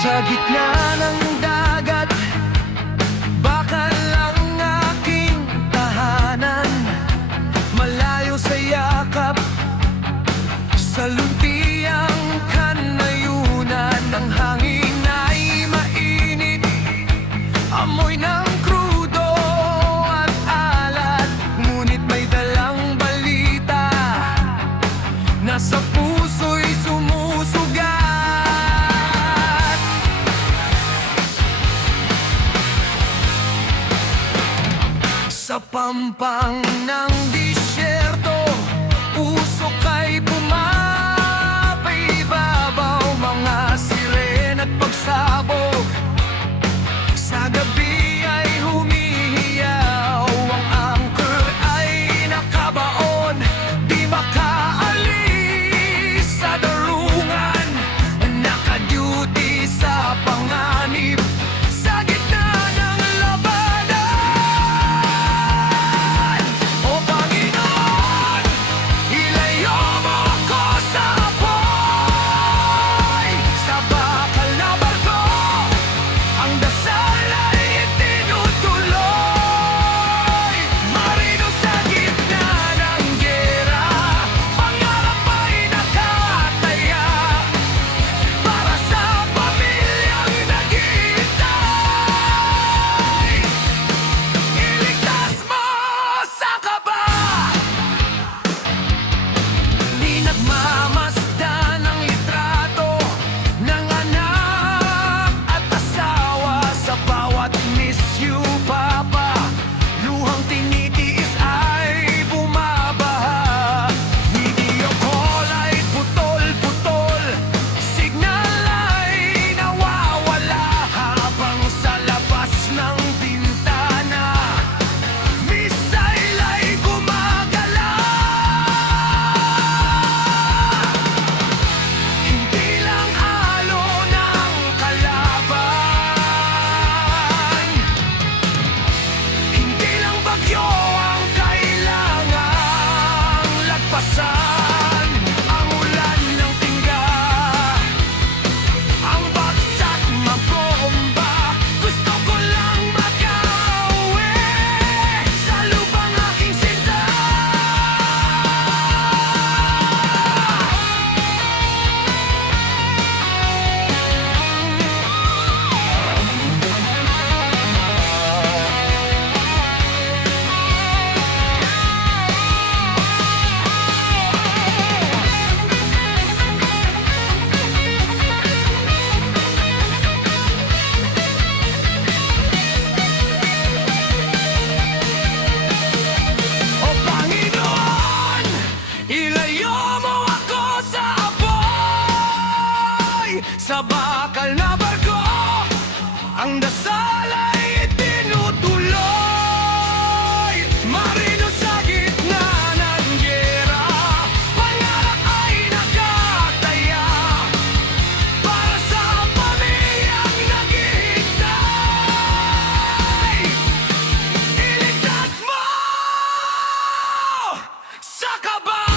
Sa gitna ng dagat, bakal ang aking tahanan. Malayo sa yakap, sa luntiang kanayunan. Ang hangin ay mainit, amoy ng krudo at alat. Ngunit may dalang balita, nasa puso'y sumusugat. Sa pampang ng disyerto, usok ay pumapaibabaw. Mga siren at pagsabog, sa gabi ay humihiyaw. Ang anchor ay nakabaon, di makaalis sa darungan. Naka-duty sa panganib, sa gitna ng labanan. O Panginoon, ilayo mo ako sa apoy. Sa bakal na barko, ang dasal ay itinutuloy. Marino sa gitna ng giyera, pangarap ay nakataya. Para sa pamilyang naghihintay, iligtas mo sa kaba. Di nagmamasdan ang litrato ng anak at asawa. Sa bawat miss you, Papa, luhang tinitiis ay bumabaha. Video call ay putol-putol, signal ay nawawala. Habang sa labas ng bintana, missile ay gumagala. Hindi lang alo ng kalaban, hindi lang bagyo ang kailangang lagpasan. Ang ulan ng tingga, ang bagsak mabomba. Gusto ko lang makauwi sa lupang aking sinta. O Panginoon, ilayo mo ako sa apoy. Sa bakal na barko, ang dasal ay itinutuloy. Marino sa gitna ng giyera, pangarap ay nakataya. Para sa pamilyang naghihintay, iligtas mo sa kaba.